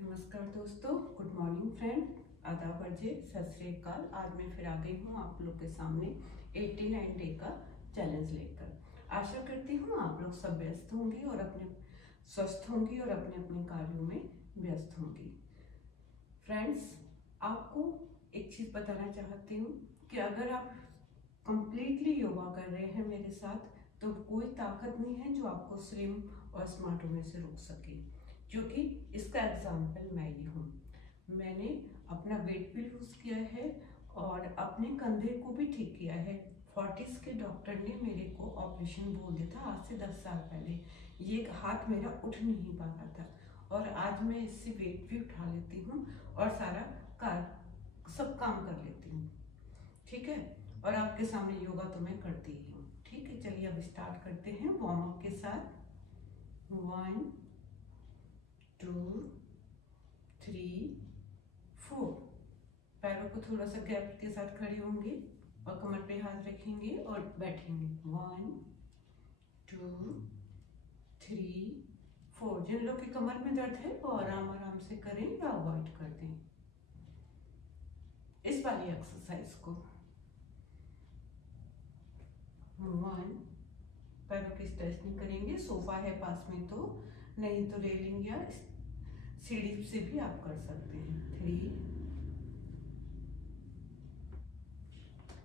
नमस्कार दोस्तों, good morning friend, आदाब अर्जे, सत श्री अकाल। आज मैं फिर आ गई हूँ आप लोग के सामने 89 डे का चैलेंज लेकर। आशा करती हूँ आप लोग सब व्यस्त होंगी और अपने स्वस्थ होंगी और अपने अपने कार्यों में व्यस्त होंगी। फ्रेंड्स, आपको एक चीज़ बताना चाहती हूँ कि अगर आप कंप्लीटली योगा कर रहे हैं मेरे साथ, तो कोई ताकत नहीं है जो आपको स्लिम और स्मार्ट होने से रोक सके, क्योंकि इसका एग्जाम्पल मैं ही हूँ। मैंने अपना वेट भी लूज किया है और अपने कंधे को भी ठीक किया है। 40s के डॉक्टर ने मेरे को ऑपरेशन बोल दिया था आज से 10 साल पहले। ये हाथ मेरा उठ नहीं पा रहा था और आज मैं इससे वेट भी उठा लेती हूँ और सारा सब काम कर लेती हूँ। ठीक है, और आपके सामने योगा तो मैं करती ही हूँ। ठीक है, चलिए अब स्टार्ट करते हैं वार्म अप के साथ। 1 2 3 4। पैरों को थोड़ा सा गैप के साथ खड़े होंगे और कमर पे हाथ रखेंगे और बैठेंगे। 1 2 3 4। जिन लोग की कमर में दर्द है वो आराम आराम से करें या अवॉइड कर दें इस वाली एक्सरसाइज को। 1। पैरों की स्ट्रेचनिंग करेंगे। सोफा है पास में तो, नहीं तो रेलिंग या सीढ़ी से भी आप कर सकते हैं। 3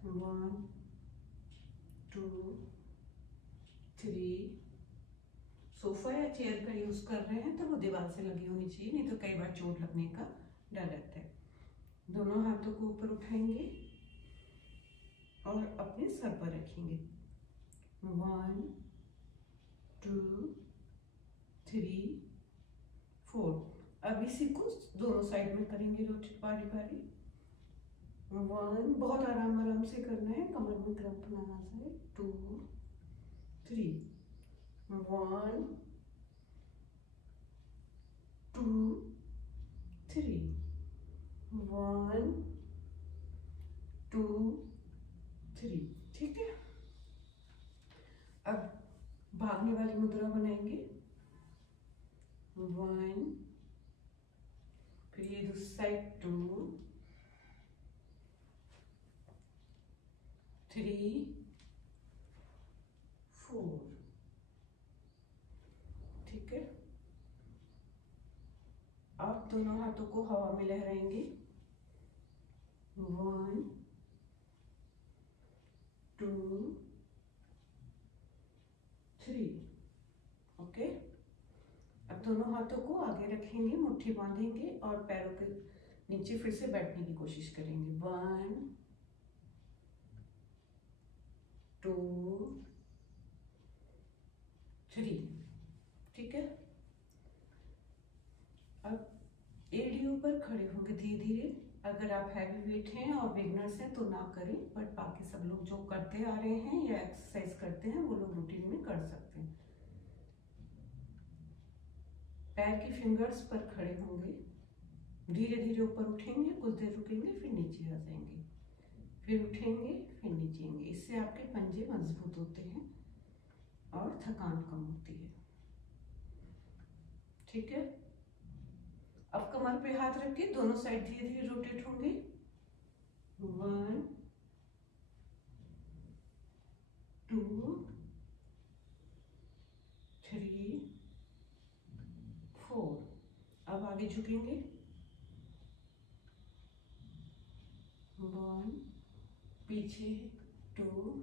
1 2 3। सोफा या चेयर का यूज कर रहे हैं तो वो दीवार से लगी होनी चाहिए, नहीं तो कई बार चोट लगने का डर रहता है। दोनों हाथों को ऊपर उठाएंगे और अपने सर पर रखेंगे। 1 2 3 4। अब इसी को दोनों साइड में करेंगे रोटेट बारी बारी। 1। बहुत आराम आराम से करना है, कमर में क्रैम्प ना आ जाए। 2 3 1 2 3 1 2 3। ठीक है, अब भागने वाली मुद्रा बनाएंगे। 1, फिर ये दूसरी साइड 2 3 4। ठीक है, आप दोनों हाथों को हवा में लहराएंगे। 1 2 3। ओके, अब दोनों हाथों को आगे रखेंगे, मुट्ठी बांधेंगे और पैरों के नीचे फिर से बैठने की कोशिश करेंगे। 1 2 3। ठीक है, अब एड़ियों पर खड़े होंगे धीरे धीरे। अगर आप हैवी वेट हैं और बिगनर्स हैं तो ना करें, बट बाकी सब लोग जो करते आ रहे हैं या एक्सरसाइज करते हैं वो लोग रूटीन में कर सकते हैं। पैर की फिंगर्स पर खड़े होंगे, धीरे धीरे ऊपर उठेंगे, कुछ देर रुकेंगे, फिर नीचे आ जाएंगे, फिर उठेंगे, फिर नीचे आएंगे। इससे आपके पंजे मजबूत होते हैं और थकान कम होती है। ठीक है, अब कमर पे हाथ रख के दोनों साइड धीरे धीरे रोटेट होंगे। 1 2 3 4। अब आगे झुकेंगे। 1 पीछे, 2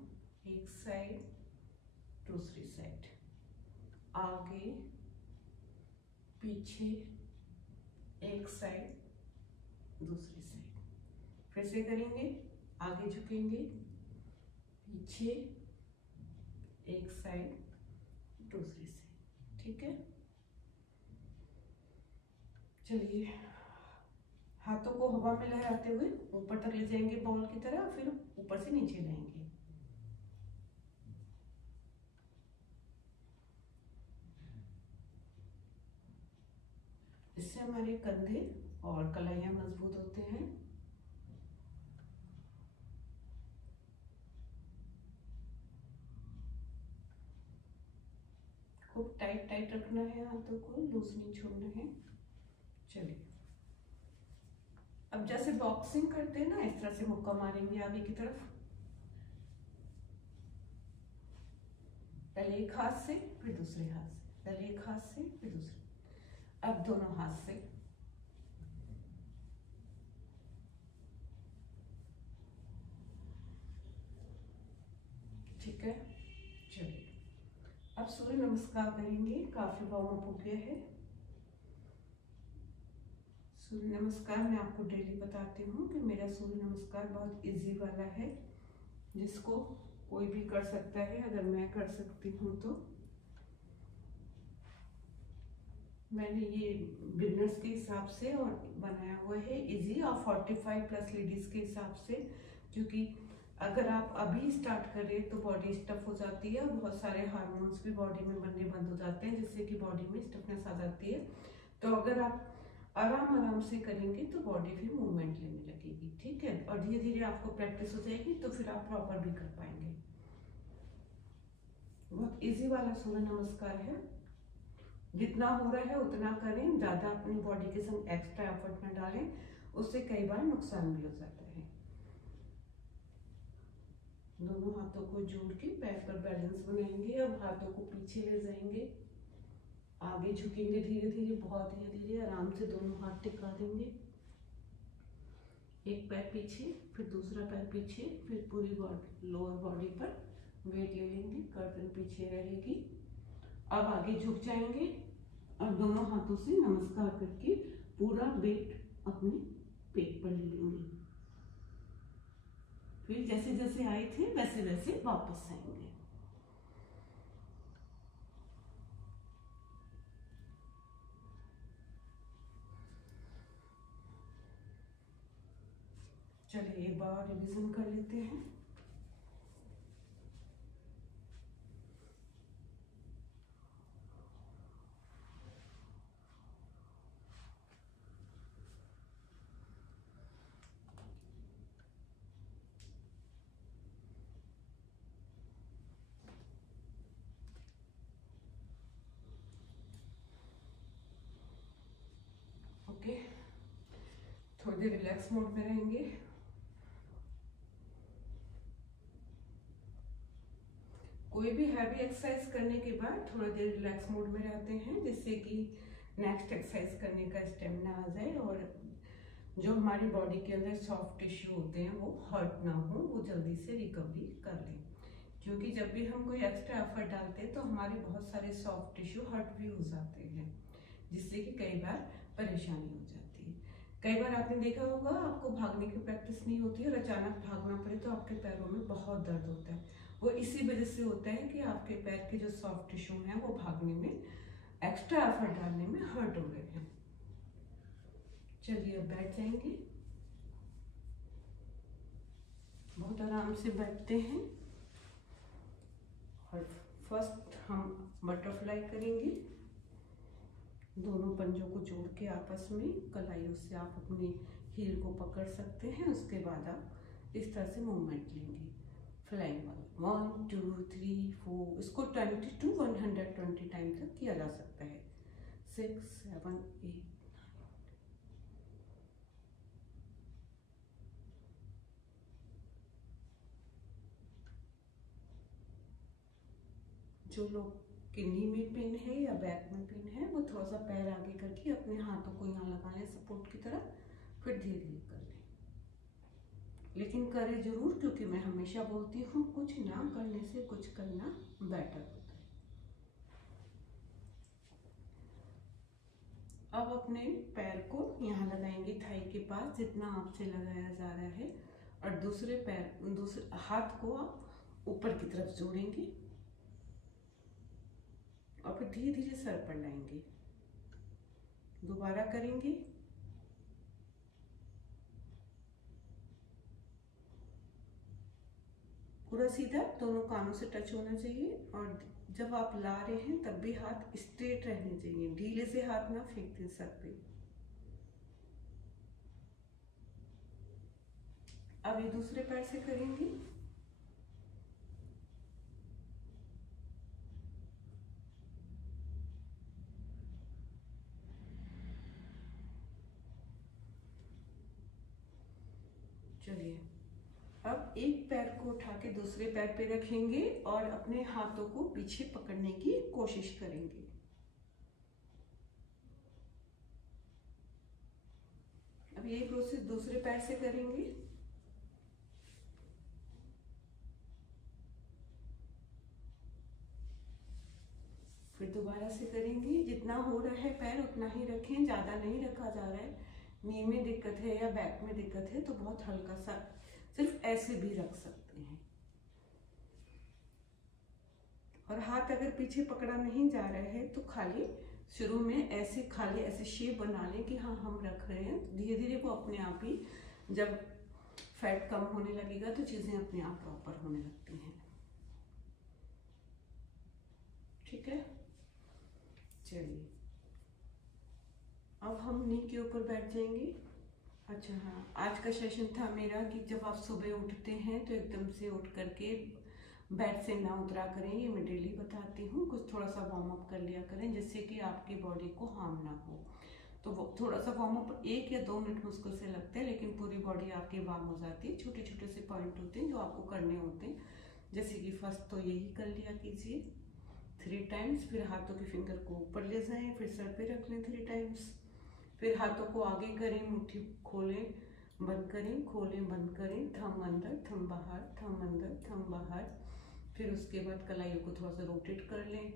एक साइड, दूसरी साइड, आगे पीछे, एक साइड, दूसरी साइड। फिर से करेंगे। आगे झुकेंगे, पीछे, एक साइड, दूसरी साइड। ठीक है, चलिए हाथों को हवा में लहराते हुए ऊपर तक ले जाएंगे बॉल की तरह, फिर ऊपर से नीचे लाएंगे। इससे हमारे कंधे और कलाइयां मजबूत होते हैं। खूब टाइट टाइट रखना है, हाथों को लूज नहीं छोड़ना है। चलिए, अब जैसे बॉक्सिंग करते हैं ना, इस तरह से मुक्का मारेंगे आगे की तरफ। पहले एक हाथ से, फिर दूसरे हाथ से, पहले एक हाथ से, फिर दूसरे, अब दोनों हाथ से। ठीक है, चलिए अब सूर्य नमस्कार करेंगे। काफी वार्म अप हो गया है। सूर्य नमस्कार मैं आपको डेली बताती हूँ कि मेरा सूर्य नमस्कार बहुत इजी वाला है, जिसको कोई भी कर सकता है। अगर मैं कर सकती हूँ तो मैंने ये बिगनर्स के हिसाब से और बनाया हुआ है इजी, और 45 प्लस लेडीज के हिसाब से, क्योंकि अगर आप अभी स्टार्ट करें तो बॉडी स्टफ हो जाती है और बहुत सारे हार्मोन्स भी बॉडी में बनने बंद हो जाते हैं, जिससे कि बॉडी में स्टफनेस आ जाती है। तो अगर आप आराम आराम से करेंगे तो बॉडी फिर मूवमेंट लेने लगेगी। ठीक है, और धीरे धीरे आपको प्रैक्टिस हो जाएगी तो फिर आप प्रॉपर भी कर पाएंगे। बहुत इजी वाला सूर्य नमस्कार है। जितना हो रहा है उतना करें, ज्यादा अपनी बॉडी के संग एक्स्ट्रा एफर्ट न डालें, उससे कई बार नुकसान भी हो जाता है। दोनों हाथों को जोड़ के पैर पर बैलेंस बनाएंगे। अब हाथों को पीछे ले जाएंगे, आगे झुकेंगे धीरे धीरे, बहुत धीरे धीरे, आराम से दोनों हाथ टिका देंगे। एक पैर पीछे, फिर दूसरा पैर पीछे, फिर पूरी लोअर बॉडी पर वेट ले लेंगे, गर्दन पीछे रहेगी। अब आगे झुक जाएंगे और दोनों हाथों से नमस्कार करके पूरा वेट अपने पेट पर ले लेंगे। फिर जैसे जैसे आए थे वैसे वैसे वापस आएंगे। चलिए एक बार रिवीजन कर लेते हैं। ओके, थोड़ी देर रिलैक्स मोड में रहेंगे। कोई भी हैवी एक्सरसाइज करने के बाद थोड़ा देर रिलैक्स मोड में रहते हैं, जिससे कि नेक्स्ट एक्सरसाइज करने का स्टेमिना आ जाए और जो हमारी बॉडी के अंदर सॉफ्ट टिश्यू होते हैं वो हर्ट ना हो, वो जल्दी से रिकवरी कर लें। क्योंकि जब भी हम कोई एक्स्ट्रा एफर्ट डालते हैं तो हमारे बहुत सारे सॉफ्ट टिश्यू हर्ट भी हो जाते हैं, जिससे कि कई बार परेशानी हो जाती है। कई बार आपने देखा होगा, आपको भागने की प्रैक्टिस नहीं होती और अचानक भागना पड़े तो आपके पैरों में बहुत दर्द होता है। वो इसी वजह से होता है कि आपके पैर के जो सॉफ्ट टिश्यू हैं वो भागने में, एक्स्ट्रा एफर्ट डालने में हर्ट हो रहे हैं। चलिए अब बैठ जाएंगे, बहुत आराम से बैठते हैं और फर्स्ट हम बटरफ्लाई करेंगे। दोनों पंजों को जोड़ के आपस में कलाइयों से आप अपनी हील को पकड़ सकते हैं। उसके बाद आप इस तरह से मूवमेंट लेंगे, फ्लाइंग वाला 1 2 3 4, इसको 20 to 120 टाइम तक किया जा सकता है। 6 7 8 जो लोग किडनी में पेन है या बैक में पेन है, वो थोड़ा सा पैर आगे करके अपने हाथों को यहाँ लगा लें सपोर्ट की तरह, फिर धीरे धीरे कर लें। लेकिन करें जरूर, क्योंकि मैं हमेशा बोलती हूँ कुछ ना करने से कुछ करना बेटर होता है। अब अपने पैर को यहाँ लगाएंगे थाई के पास, जितना आपसे लगाया जा रहा है, और दूसरे हाथ को आप ऊपर की तरफ जोड़ेंगे और फिर धीरे धीरे सर पर लाएंगे। दोबारा करेंगे, पूरा सीधा दोनों कानों से टच होना चाहिए, और जब आप ला रहे हैं तब भी हाथ स्ट्रेट रहने चाहिए, ढीले से हाथ ना फेंक दें सर पे। अब ये दूसरे पैर से करेंगे। चलिए, अब एक पैर को उठा के दूसरे पैर पे रखेंगे और अपने हाथों को पीछे पकड़ने की कोशिश करेंगे। अब ये प्रोसेस दूसरे पैर से करेंगे। फिर दोबारा से करेंगे। जितना हो रहा है पैर उतना ही रखें, ज़्यादा नहीं रखा जा रहा है। नी में दिक्कत है या बैक में दिक्कत है तो बहुत हल्का सा सिर्फ ऐसे भी रख सकते हैं। और हाथ अगर पीछे पकड़ा नहीं जा रहा है तो खाली शुरू में ऐसे खाली ऐसे शेप बना लें कि हाँ हम रख रहे हैं। धीरे धीरे वो अपने आप ही, जब फैट कम होने लगेगा तो चीज़ें अपने आप प्रॉपर होने लगती हैं। ठीक है, चलिए अब हम नी के ऊपर बैठ जाएंगे। अच्छा हाँ, आज का सेशन था मेरा कि जब आप सुबह उठते हैं तो एकदम से उठ करके बेड से ना उतरा करें। ये मैं डेली बताती हूँ। कुछ थोड़ा सा वार्म अप कर लिया करें जिससे कि आपकी बॉडी को हार्म ना हो। तो वो थोड़ा सा वार्म अप 1 या 2 मिनट मुश्किल से लगते हैं, लेकिन पूरी बॉडी आपकी वार्म हो जाती है। छोटे छोटे से पॉइंट होते हैं जो आपको करने होते हैं। जैसे कि फर्स्ट तो यही कर लिया कीजिए 3 टाइम्स। फिर हाथों के फिंगर को ऊपर ले जाएं, फिर सर पे रख लें 3 टाइम्स। फिर हाथों को आगे करें, मुट्ठी खोलें बंद करें, खोलें बंद करें, थंब अंदर थंब बाहर, थंब अंदर थंब बाहर। फिर उसके बाद कलाइयों को थोड़ा सा रोटेट कर लें,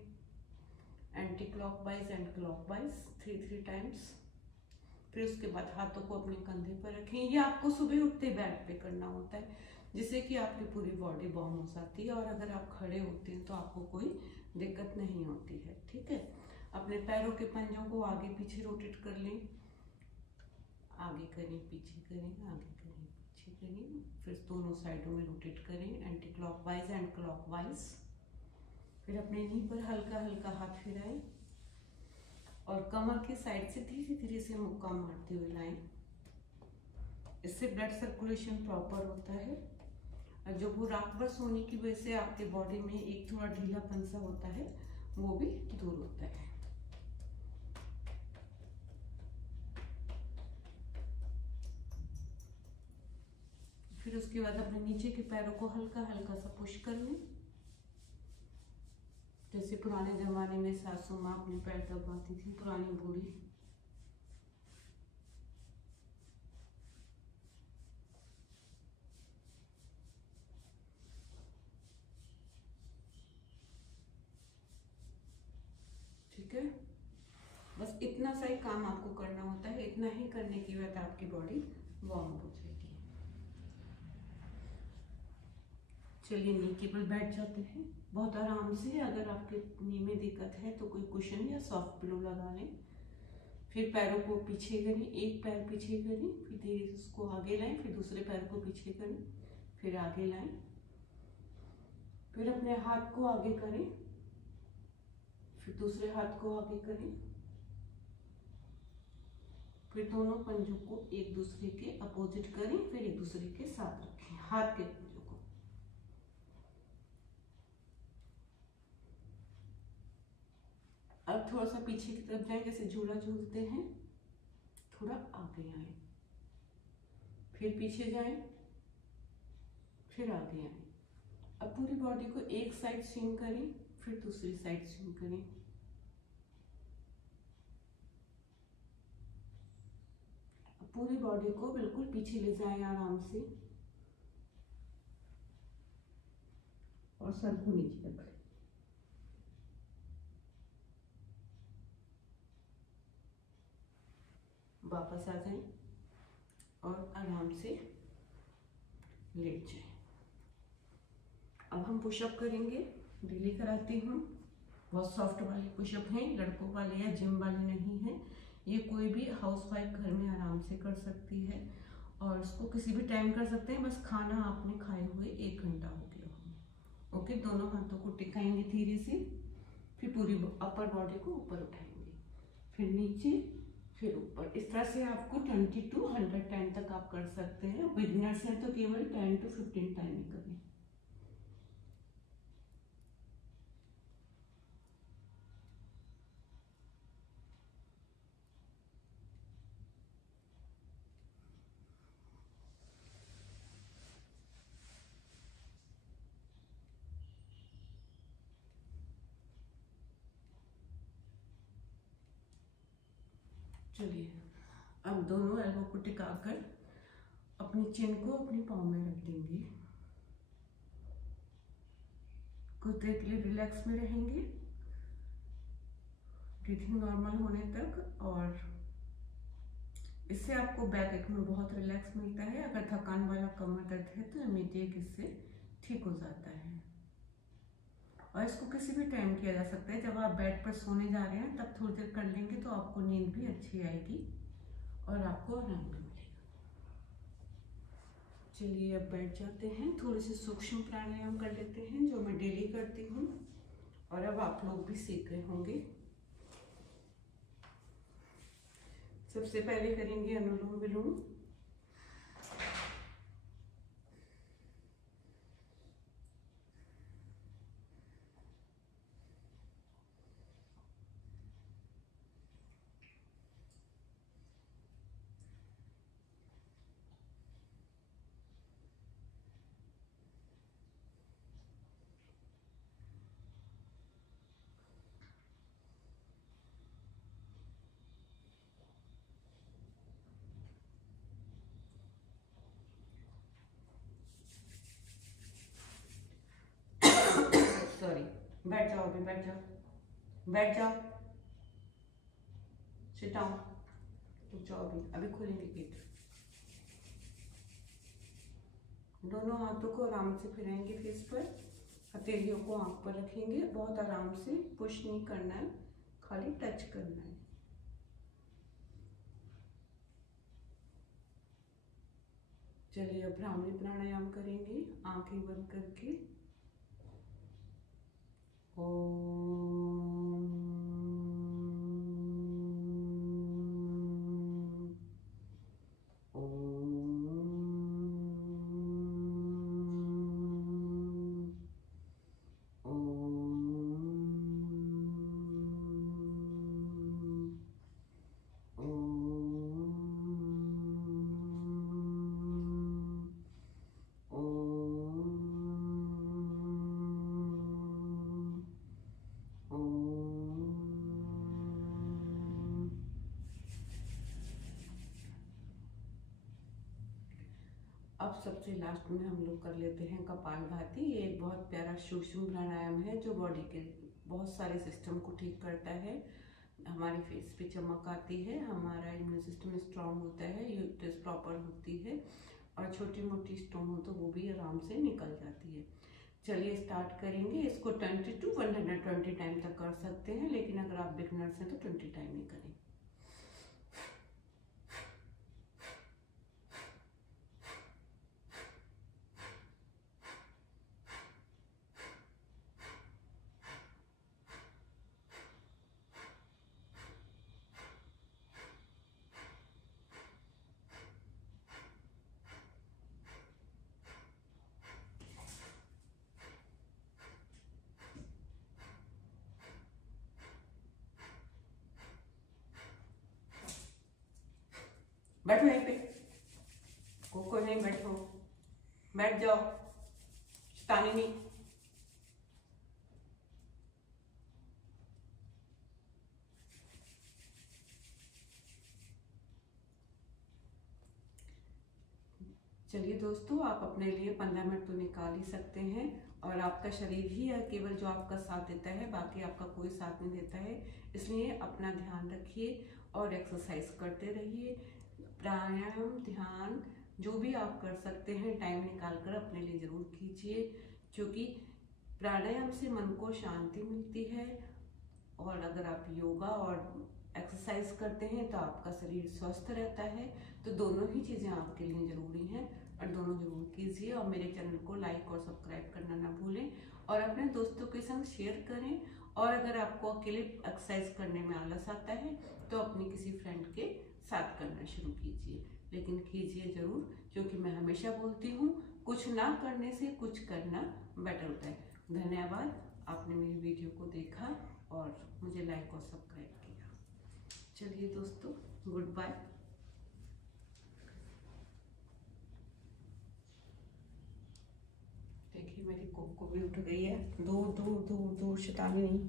anti clockwise and clockwise 3 times. फिर उसके बाद हाथों को अपने कंधे पर रखें। ये आपको सुबह उठते बेड पे करना होता है जिससे कि आपकी पूरी बॉडी वार्म हो जाती है। और अगर आप खड़े होते हैं तो आपको कोई दिक्कत नहीं होती है। ठीक है, अपने पैरों के पंजों को आगे पीछे रोटेट कर लें। आगे करें, पीछे करें, आगे करें, पीछे करें। फिर दोनों साइडों में रोटेट करें, एंटी क्लॉकवाइज एंड क्लॉकवाइज। फिर अपने नी पर हल्का हल्का हाथ फिराएं और कमर के साइड से धीरे धीरे से मुक्का मारते हुए लाएं। इससे ब्लड सर्कुलेशन प्रॉपर होता है। और जो वो रातभर सोने की वजह से आपके बॉडी में एक थोड़ा ढीलापन सा होता है वो भी दूर होता है। फिर उसके बाद अपने नीचे के पैरों को हल्का हल्का सा पुश कर लें। जैसे पुराने जमाने में सासू माँ अपने पैर दबाती थी, पुरानी बूढ़ी। ठीक है, बस इतना सा ही काम आपको करना होता है। इतना ही करने की बाद आपकी बॉडी वार्म हो जाएगी। चलिए नी के पर बैठ जाते हैं बहुत आराम से। अगर आपके नी में दिक्कत है तो कोई कुशन या सॉफ्ट पिलो लगा लें। फिर पैरों को पीछे करें, एक पैर पीछे करें, फिर धीरे से उसको आगे लाएं, फिर दूसरे पैर को पीछे करें, फिर आगे लाएं। फिर अपने हाथ को आगे करें, फिर दूसरे हाथ को आगे करें। फिर दोनों पंजों को एक दूसरे के अपोजिट करें, फिर एक दूसरे के साथ रखें हाथ के पंजों को। अब थोड़ा सा पीछे की तरफ जाएं, जैसे झूला झूलते हैं। थोड़ा आगे आए, फिर पीछे जाएं, फिर आगे आए। अब पूरी बॉडी को एक साइड स्विंग करें, फिर दूसरी साइड स्विंग करें। अब पूरी बॉडी को बिल्कुल पीछे ले जाएं आराम से और सर को नीचे रख लें। वापस आ जाएं और आराम से लेट जाएं। अब हम पुशअप करेंगे। डेली कराती हूँ। बहुत सॉफ्ट वाले पुशअप हैं, लड़कों वाले या जिम वाले नहीं हैं। ये कोई भी हाउसवाइफ घर में आराम से कर सकती है और इसको किसी भी टाइम कर सकते हैं। बस खाना आपने खाए हुए 1 घंटा हो गया हो। ओके, दोनों हाथों को टिकाएंगे धीरे से। फिर पूरी अपर बॉडी को ऊपर उठाएंगे, फिर नीचे, फिर ऊपर। इस तरह से आपको 20 to 100 टाइम तक आप कर सकते हैं। बिगिनर्स हैं तो केवल 10 to 15 टाइम ही करें। चलिए अब दोनों एल्बो को टिकाकर अपनी चिन को अपनी पाँव में रख देंगे। कुछ देर के लिए रिलैक्स में रहेंगे, ब्रीथिंग नॉर्मल होने तक। और इससे आपको बैक एक में बहुत रिलैक्स मिलता है। अगर थकान वाला कमर दर्द है तो इमीडिएट इससे ठीक हो जाता है। और इसको किसी भी टाइम किया जा सकता है। जब आप बेड पर सोने जा रहे हैं तब थोड़ी देर कर लेंगे तो आपको नींद भी अच्छी आएगी और आपको आराम भी मिलेगा। चलिए अब बैठ जाते हैं, थोड़े से सूक्ष्म प्राणायाम कर लेते हैं जो मैं डेली करती हूँ और अब आप लोग भी सीख रहे होंगे। सबसे पहले करेंगे अनुलोम विलोम। सॉरी, बैठ जाओ, अभी बैठ जाओ, बैठ जाओ, सिट डाउन, रुक जाओ, अभी खोलेंगे गेट। दोनों हाथों को आराम से फिराएंगे फेस पर, हथेलियों को आंख पर रखेंगे। बहुत आराम से, पुश नहीं करना है, खाली टच करना है। चलिए अब भ्रामरी प्राणायाम करेंगे आंखें बंद करके। ओम अब सबसे लास्ट में हम लोग कर लेते हैं कपालभाति। ये एक बहुत प्यारा सूक्ष्म प्राणायाम है जो बॉडी के बहुत सारे सिस्टम को ठीक करता है। हमारी फेस पे चमक आती है, हमारा इम्यून सिस्टम स्ट्रांग होता है, यूट्रस प्रॉपर होती है और छोटी मोटी स्टोन हो तो वो भी आराम से निकल जाती है। चलिए स्टार्ट करेंगे। इसको 20 to 120 टाइम तक कर सकते हैं, लेकिन अगर आप बिगनर्स हैं तो 20 टाइम ही करें। बैठो यहीं पे, कोई नहीं, बैठो, बैठ जाओ, शैतानी नहीं। चलिए दोस्तों, आप अपने लिए 15 मिनट तो निकाल ही सकते हैं और आपका शरीर ही है केवल जो आपका साथ देता है, बाकी आपका कोई साथ नहीं देता है। इसलिए अपना ध्यान रखिए और एक्सरसाइज करते रहिए। प्राणायाम, ध्यान जो भी आप कर सकते हैं टाइम निकाल कर अपने लिए जरूर कीजिए, क्योंकि प्राणायाम से मन को शांति मिलती है। और अगर आप योगा और एक्सरसाइज करते हैं तो आपका शरीर स्वस्थ रहता है। तो दोनों ही चीज़ें आपके लिए ज़रूरी हैं और दोनों जरूर कीजिए। और मेरे चैनल को लाइक और सब्सक्राइब करना ना भूलें और अपने दोस्तों के संग शेयर करें। और अगर आपको अकेले एक्सरसाइज करने में आलस आता है तो अपनी किसी फ्रेंड के साथ करना शुरू कीजिए, लेकिन कीजिए जरूर, क्योंकि मैं हमेशा बोलती हूँ कुछ ना करने से कुछ करना बेटर होता है। धन्यवाद, आपने मेरी वीडियो को देखा और मुझे लाइक और सब्सक्राइब किया। चलिए दोस्तों, गुड बाय। देखिए मेरी कोको भी उठ गई है। दूर दूर दूर दूर, शैतानी नहीं।